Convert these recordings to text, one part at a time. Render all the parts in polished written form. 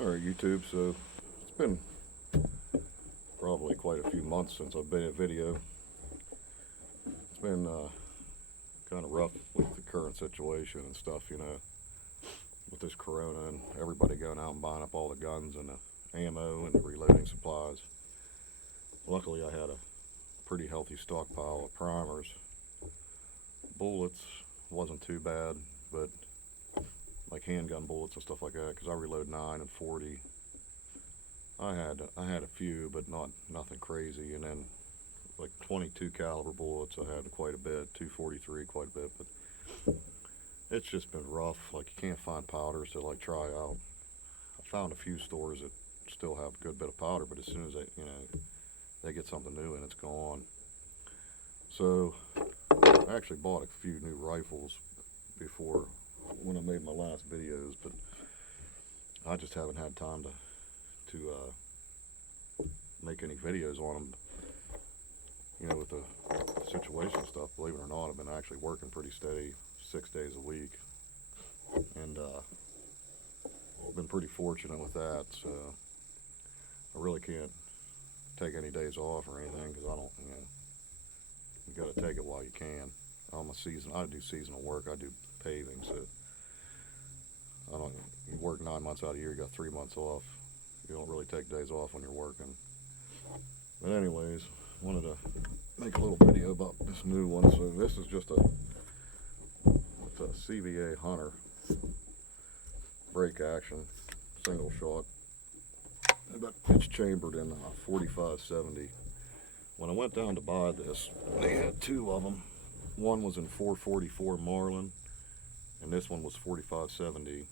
Alright, YouTube, so it's been probably quite a few months since I've made a video. It's been kind of rough with the current situation and stuff, with this corona and everybody going out and buying up all the guns and the ammo and the reloading supplies. Luckily, I had a pretty healthy stockpile of primers. Bullets wasn't too bad, but like handgun bullets and stuff like that, because I reload 9 and 40. I had a few, but nothing crazy. And then like 22 caliber bullets, I had quite a bit. 243, quite a bit. But it's just been rough. Like, you can't find powders to like try out. I found a few stores that still have a good bit of powder, but as soon as they get something new and it's gone. So I actually bought a few new rifles before when I made my last videos, but I just haven't had time to make any videos on them. With the situation stuff, believe it or not, I've been actually working pretty steady 6 days a week, and I've been pretty fortunate with that. So I really can't take any days off or anything, because I don't, you got to take it while you can. I do seasonal work. I do paving, so you work 9 months out of the year, you got 3 months off. You don't really take days off when you're working. But anyways, wanted to make a little video about this new one. So this is just a CVA Hunter break action single shot, but it's chambered in 4570. When I went down to buy this, they had two of them. One was in 444 Marlin, and this one was 4570.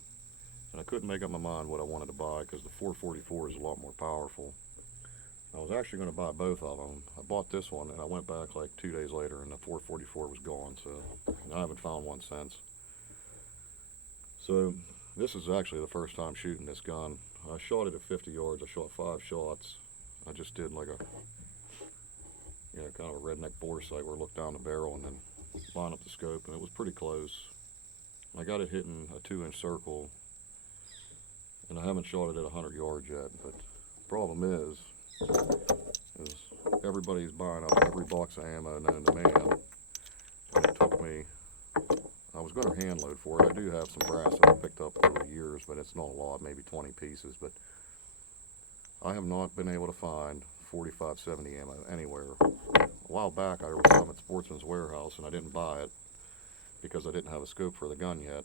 And I couldn't make up my mind what I wanted to buy, because the 444 is a lot more powerful. I was actually going to buy both of them. I bought this one, and I went back like 2 days later, and the 444 was gone, so I haven't found one since. So this is actually the first time shooting this gun. I shot it at 50 yards. I shot 5 shots. I just did like a kind of a redneck bore sight where I looked down the barrel and then line up the scope, and it was pretty close. I got it hitting a 2-inch circle, and I haven't shot it at 100 yards yet. But the problem is everybody's buying up every box of ammo known to man, and it took me, I was going to hand load for it. I do have some brass that I picked up over the years, but it's not a lot, maybe 20 pieces, but I have not been able to find 4570 ammo anywhere. A while back, I was some at Sportsman's Warehouse, and I didn't buy it because I didn't have a scope for the gun yet.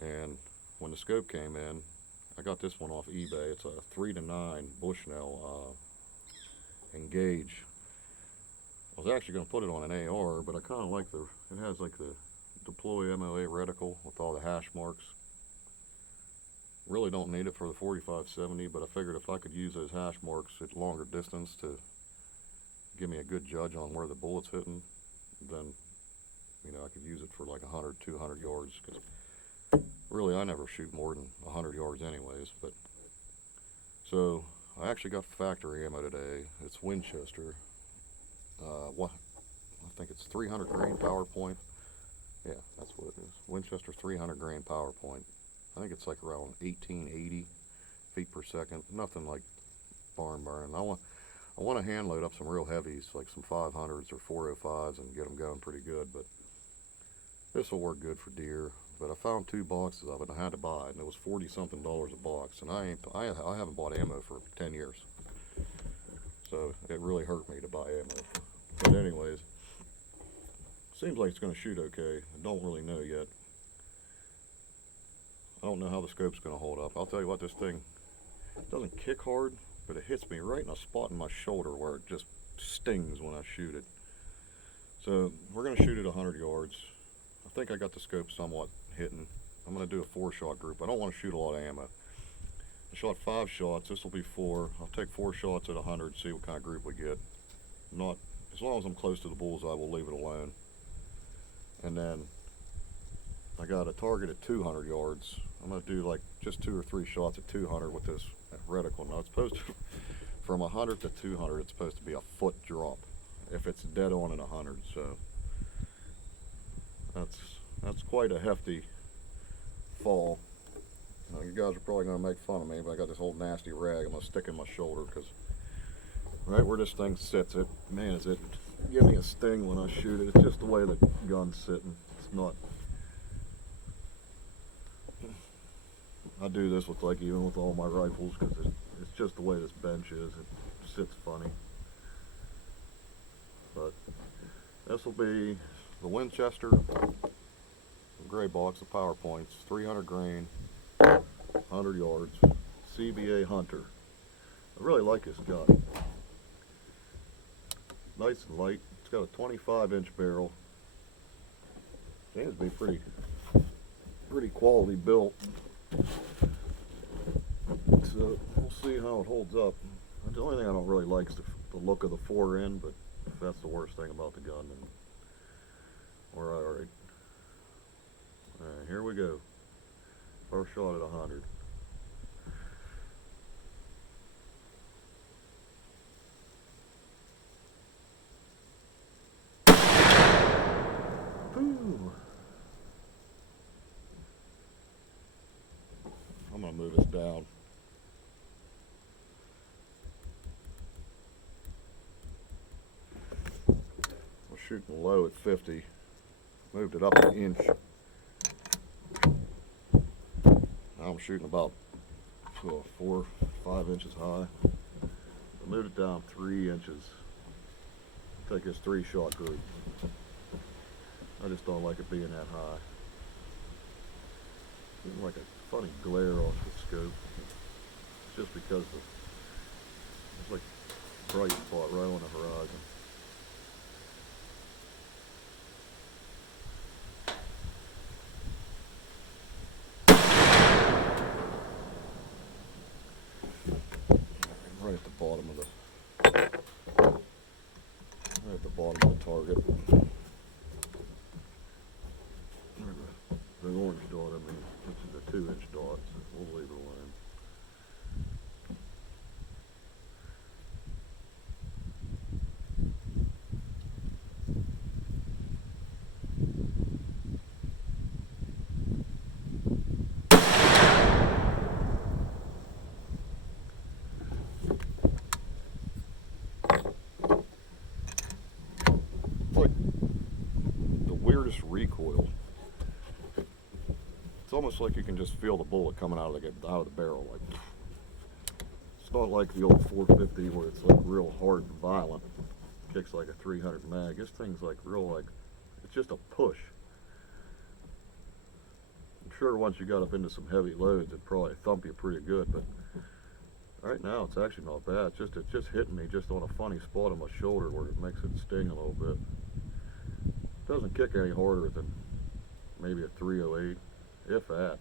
And when the scope came in, I got this one off eBay. It's a 3-9 Bushnell Engage. I was actually going to put it on an AR, but I kind of like it has like the deploy MOA reticle with all the hash marks. Really don't need it for the 4570, but I figured if I could use those hash marks at longer distance to give me a good judge on where the bullet's hitting, then I could use it for like 100, 200 yards, because really I never shoot more than 100 yards anyways. But so I actually got factory ammo today. It's Winchester. I think it's 300 grain power point. Yeah, that's what it is. Winchester 300 grain power point. I think it's like around 1880 feet per second. Nothing like barn burn. I want to hand load up some real heavies, like some 500s or 405s, and get them going pretty good. But this will work good for deer. But I found 2 boxes of it, and I had to buy it, and it was $40-something a box, and I haven't bought ammo for 10 years. So it really hurt me to buy ammo. But anyways, seems like it's going to shoot okay. I don't really know yet. I don't know how the scope's going to hold up. I'll tell you what, this thing doesn't kick hard, but it hits me right in a spot in my shoulder where it just stings when I shoot it. So we're going to shoot it 100 yards. I think I got the scope somewhat hitting. I'm going to do a 4-shot group. I don't want to shoot a lot of ammo. I shot 5 shots. This will be 4. I'll take 4 shots at 100, see what kind of group we get. Not as long as I'm close to the bullseye, we'll leave it alone. And then I got a target at 200 yards. I'm going to do like just 2 or 3 shots at 200 with this reticle. Now it's supposed to, from 100 to 200, it's supposed to be a foot drop if it's dead on at 100. So that's quite a hefty fall. Now, you guys are probably going to make fun of me, but I got this old nasty rag I'm going to stick in my shoulder because right where this thing sits, it, man, is it give me a sting when I shoot it. It's just the way the gun's sitting. It's not. I do this with like even with all my rifles because it's just the way this bench is. It sits funny. But this will be the Winchester, the gray box, the power points, 300 grain, 100 yards, CVA Hunter. I really like this gun. Nice and light. It's got a 25-inch barrel. Seems to be pretty quality built. So we'll see how it holds up. The only thing I don't really like is the look of the fore end, but if that's the worst thing about the gun, then we're alright. Alright, here we go. First shot at 100. Ooh. I'm gonna move this down. We're shooting low at 50. Moved it up an inch. Now I'm shooting about 4 or 5 inches high. I moved it down 3 inches. Take this 3-shot group. I just don't like it being that high. Getting like a funny glare off the scope. It's just because there's like a bright spot right on the horizon. Right at the bottom of the target. The orange dot, I mean, this is a 2-inch dot, so we'll leave it alone. It's like the weirdest recoil. It's almost like you can just feel the bullet coming out of the barrel. Like, it's not like the old 450 where it's like real hard and violent. Kicks like a 300 mag. This thing's like real, like, it's just a push. I'm sure once you got up into some heavy loads, it'd probably thump you pretty good, but right now it's actually not bad. It's just hitting me just on a funny spot on my shoulder where it makes it sting a little bit. It doesn't kick any harder than maybe a 308. If that.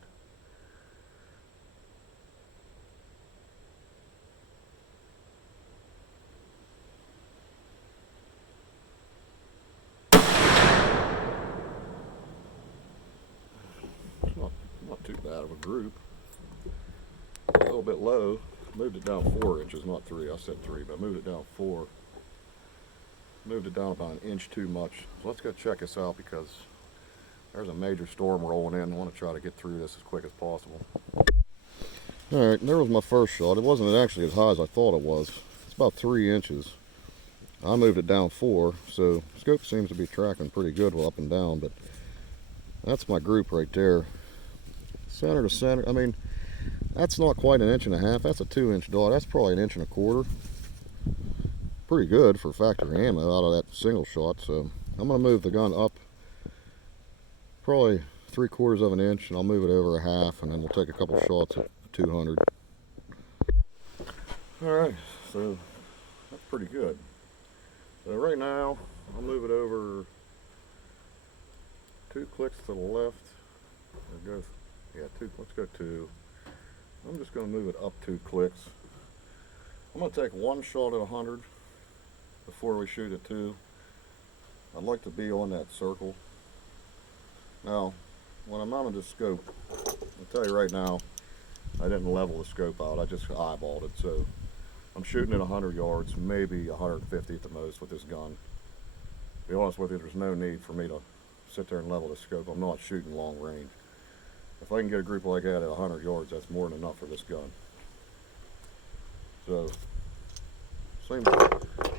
It's not too bad of a group. A little bit low. Moved it down 4 inches, not 3. I said 3, but I moved it down 4. Moved it down about an inch too much. So let's go check this out because there's a major storm rolling in. I want to try to get through this as quick as possible. Alright, there was my first shot. It wasn't actually as high as I thought it was. It's about 3 inches. I moved it down 4, so scope seems to be tracking pretty good up and down, but that's my group right there. Center to center. I mean, that's not quite an inch and a half. That's a 2-inch dot. That's probably an inch and a quarter. Pretty good for factory ammo out of that single shot, so I'm going to move the gun up probably 3/4 of an inch, and I'll move it over a half, and then we'll take a couple shots at 200. Alright, so that's pretty good. So right now, I'll move it over 2 clicks to the left. There goes, yeah, 2, let's go 2. I'm just going to move it up 2 clicks. I'm going to take 1 shot at 100 before we shoot at 2. I'd like to be on that circle. Now, when I mounted the scope, I'll tell you right now, I didn't level the scope out. I just eyeballed it. So I'm shooting at 100 yards, maybe 150 at the most with this gun. To be honest with you, there's no need for me to sit there and level the scope. I'm not shooting long range. if I can get a group like that at 100 yards, that's more than enough for this gun. So, seems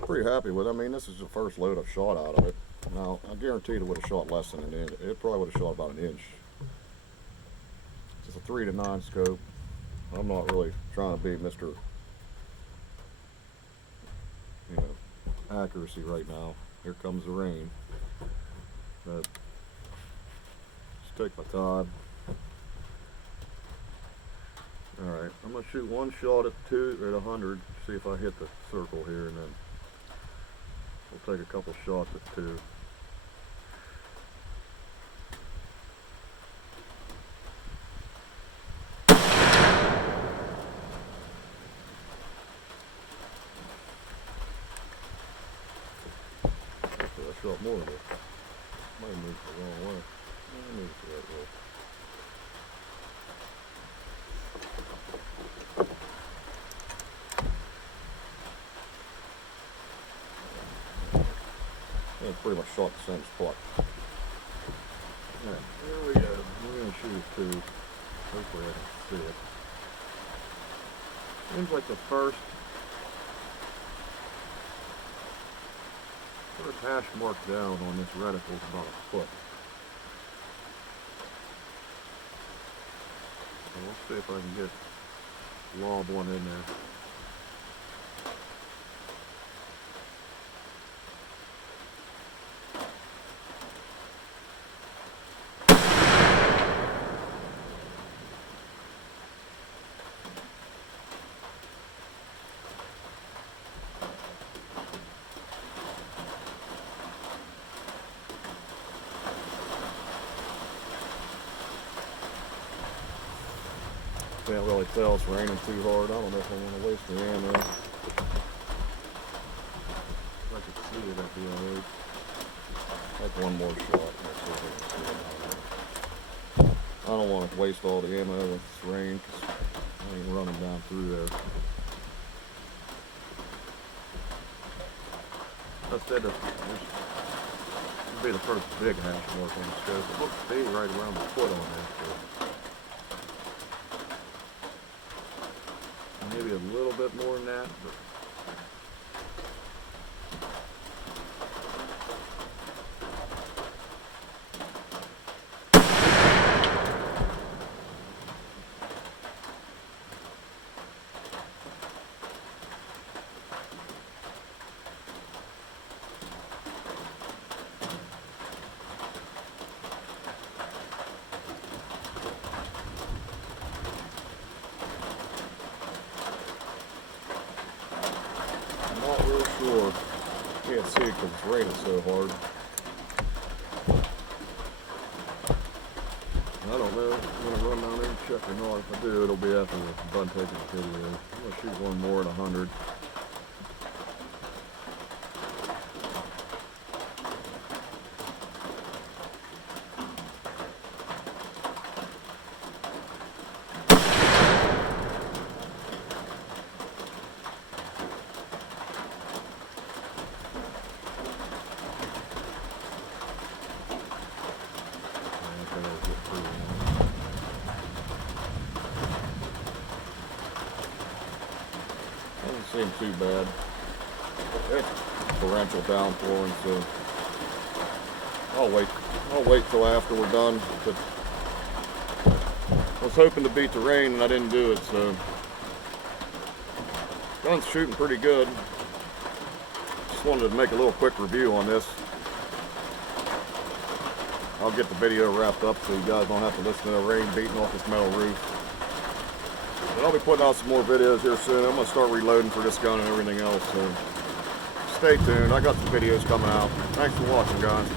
pretty happy with it. I mean, this is the first load I've shot out of it. Now, I guarantee it would have shot less than an inch. It probably would have shot about an inch. It's a 3-9 scope. I'm not really trying to be Mr. Accuracy right now. Here comes the rain. But just take my time. Alright, I'm going to shoot one shot at 100, see if I hit the circle here, and then we'll take a couple shots at 2. Actually, I shot more of it. Might have moved the wrong way. I moved it the right way. Yeah, pretty much shot the same spot. Alright, here we go. We're going to shoot 2. Hopefully I can see it. Seems like the first hash mark down on this reticle is about a foot. So we'll see if I can get lob one in there. Can't really tell, it's raining too hard. I don't know if I want to waste the ammo. If I could see it, that'd be alright. Take one more shot. I don't want to waste all the ammo with this rain, because I ain't running down through there. I said this would be the first big hash mark on the scope. It looks to be right around the foot on there. So maybe a little bit more than that, but not real sure. Can't see it because it's raining so hard. I don't know if I'm going to run down there and check or not. If I do, it'll be after we're done taking the video. I'm going to shoot one more at 100. Doesn't seem too bad. It's torrential downpouring, so I'll wait till after we're done. But I was hoping to beat the rain and I didn't do it, so gun's shooting pretty good. Just wanted to make a little quick review on this. I'll get the video wrapped up so you guys don't have to listen to the rain beating off this metal roof. But I'll be putting out some more videos here soon. I'm going to start reloading for this gun and everything else, so stay tuned. I got some videos coming out. Thanks for watching, guys.